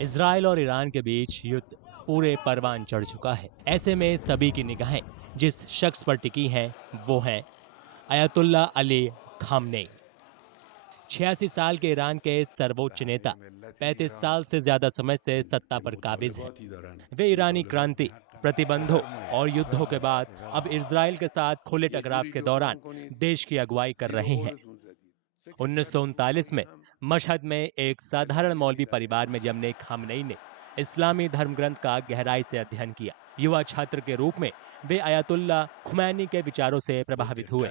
Israel और Iran के बीच युद्ध पूरे परवान चढ़ चुका है। ऐसे में सभी की निगाहें जिस शख्स पर टिकी हैं वो है अयतुल्ला अली खामनेई। 86 साल के ईरान के सर्वोच्च नेता 35 साल से ज्यादा समय से सत्ता पर काबिज हैं। वे ईरानी क्रांति, प्रतिबंधों और युद्धों के बाद अब इजराइल के साथ खुले टकराव के दौरान देश की अगुवाई कर रहे हैं। 1939 में मशहद में एक साधारण मौलवी परिवार में जन्मे खामनेई ने इस्लामी धर्म ग्रंथ का गहराई से अध्ययन किया। युवा छात्र के रूप में वे अयतुल्ला खुमैनी के विचारों से प्रभावित हुए।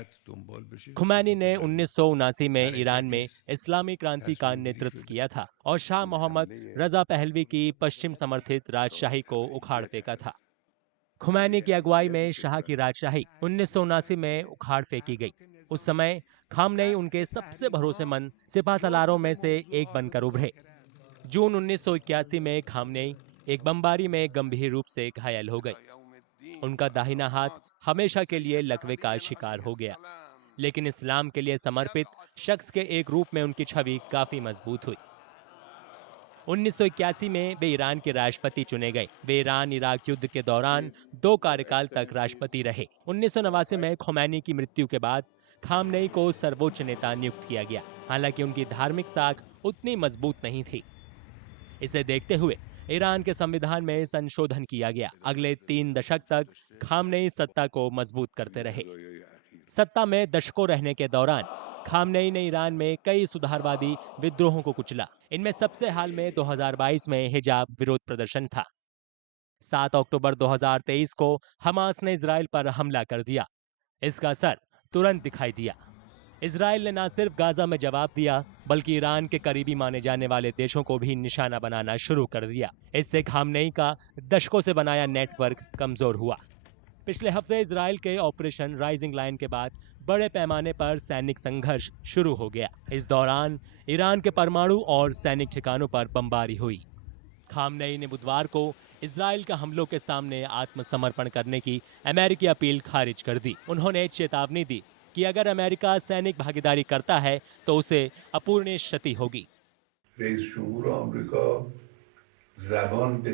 खुमैनी ने 1979 में ईरान में इस्लामी क्रांति का नेतृत्व किया था और शाह मोहम्मद रजा पहलवी की पश्चिम समर्थित राजशाही को उखाड़ फेंका था। खुमैनी की अगुवाई में शाह की राजशाही 1979 में उखाड़ फेंकी गई। उस समय खामनेई उनके सबसे भरोसेमंद सिपहसालारों में से एक बनकर उभरे। जून 1981 में खामनेई एक बमबारी में गंभीर रूप से घायल हो गए। उनका दाहिना हाथ हमेशा के लिए लकवे का शिकार हो गया, लेकिन इस्लाम के लिए समर्पित शख्स के एक रूप में उनकी छवि काफी मजबूत हुई। 1981 में वे ईरान के राष्ट्रपति चुने गए। वे ईरान इराक युद्ध के दौरान 2 कार्यकाल तक राष्ट्रपति रहे। 1989 में खुमैनी की मृत्यु के बाद खामनेई को सर्वोच्च नेता नियुक्त किया गया। हालांकि उनकी धार्मिक साख उतनी मजबूत नहीं थी। इसे देखते हुए ईरान के संविधान में संशोधन किया गया। अगले 3 दशक तक खामनेई सत्ता को मजबूत करते रहे। सत्ता में दशकों रहने के दौरान खामनेई ने ईरान में कई सुधारवादी विद्रोहों को कुचला। इनमें सबसे हाल में 2022 में हिजाब विरोध प्रदर्शन था। 7 अक्टूबर 2023 को हमास ने इजराइल पर हमला कर दिया। इसका असर तुरंत दिखाई दिया। इजराइल ने न सिर्फ गाजा में जवाब दिया, बल्कि ईरान के करीबी माने जाने वाले देशों को भी निशाना बनाना शुरू कर दिया। इससे खामनेई का दशकों से बनाया नेटवर्क कमजोर हुआ। पिछले हफ्ते इजराइल के ऑपरेशन राइजिंग लाइन के बाद बड़े पैमाने पर सैनिक संघर्ष शुरू हो गया। इस दौरान ईरान के परमाणु और सैनिक ठिकानों पर बमबारी हुई। खामनेई ने बुधवार को इजराइल के हमलों के सामने आत्मसमर्पण करने की अमेरिकी अपील खारिज कर दी। उन्होंने चेतावनी दी कि अगर अमेरिका सैनिक भागीदारी करता है तो उसे अपूरणीय क्षति होगी। रईस जमहूर आमरीका ज़बान बे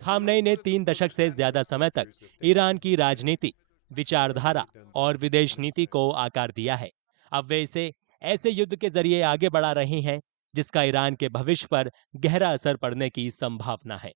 खामनेई ने 3 दशक से ज्यादा समय तक ईरान की राजनीति, विचारधारा और विदेश नीति को आकार दिया है। अब वे इसे ऐसे युद्ध के जरिए आगे बढ़ा रहे हैं जिसका ईरान के भविष्य पर गहरा असर पड़ने की संभावना है।